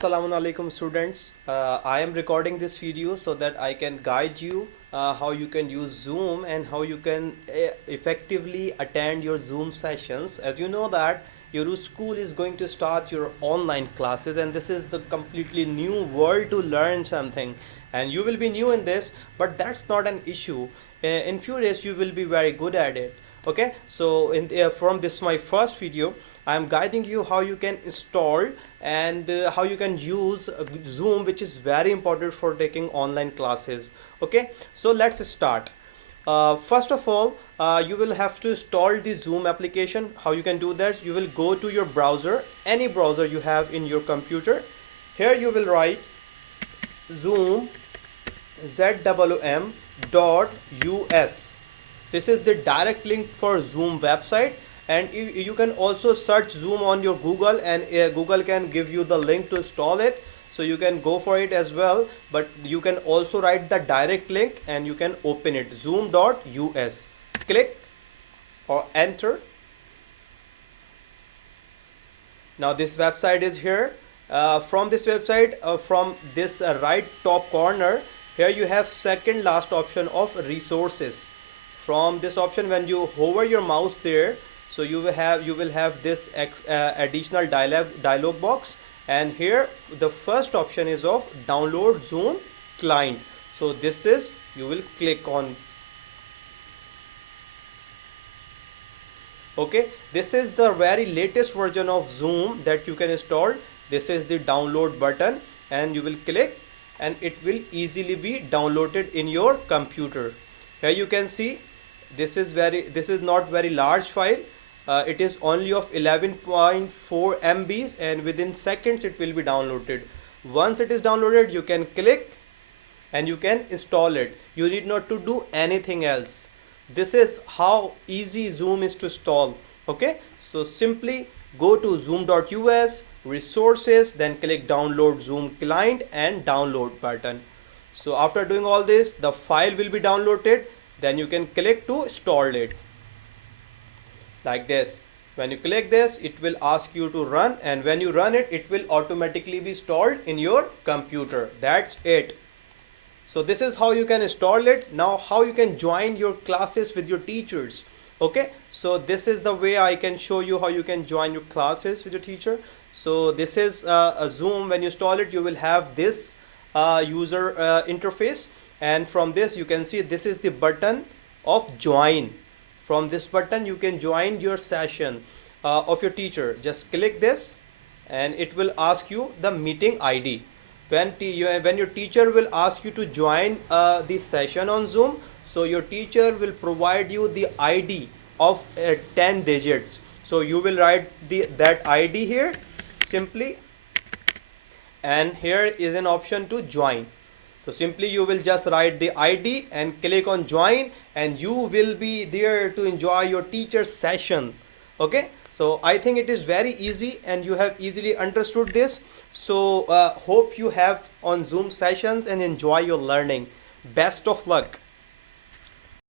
Assalamu alaikum students. I am recording this video so that I can guide you how you can use Zoom and how you can effectively attend your Zoom sessions. As you know that your school is going to start your online classes, and this is the completely new world to learn something, and you will be new in this, but that's not an issue. In few days you will be very good at it. Okay, so from this my first video, I am guiding you how you can install and how you can use Zoom, which is very important for taking online classes. Okay, so let's start. First of all, you will have to install the Zoom application. How you can do that? You will go to your browser, any browser you have in your computer. Here you will write Zoom ZWM.us. This is the direct link for Zoom website, and you can also search Zoom on your Google, and Google can give you the link to install it, so you can go for it as well. But you can also write the direct link and you can open it, zoom.us. Click or enter. Now this website is here. From this website, from this right top corner, here you have second last option of resources. From this option, when you hover your mouse there, so you will have this additional dialog box, and here the first option is of download Zoom client. So this is, you will click on. Okay, this is the very latest version of Zoom that you can install. This is the download button, and you will click and it will easily be downloaded in your computer. Here you can see this is not very large file. It is only of 11.4 MBs, and within seconds it will be downloaded. Once it is downloaded, you can click and you can install it. You need not to do anything else. This is how easy Zoom is to install. Okay, so simply go to zoom.us, resources, then click download Zoom client and download button. So after doing all this, the file will be downloaded. Then you can click to install it like this. When you click this, it will ask you to run, and when you run it, it will automatically be installed in your computer. That's it. So this is how you can install it. Now how you can join your classes with your teachers. Okay, so this is the way I can show you how you can join your classes with your teacher. So this is a Zoom. When you install it, you will have this user interface, and from this you can see this is the button of join. From this button you can join your session of your teacher. Just click this and it will ask you the meeting ID. When your teacher will ask you to join the session on Zoom, so your teacher will provide you the ID of 10 digits. So you will write that ID here simply, and here is an option to join. So simply you will just write the ID and click on join, and you will be there to enjoy your teacher's session. Okay, so I think it is very easy and you have easily understood this. So hope you have on Zoom sessions and enjoy your learning. Best of luck.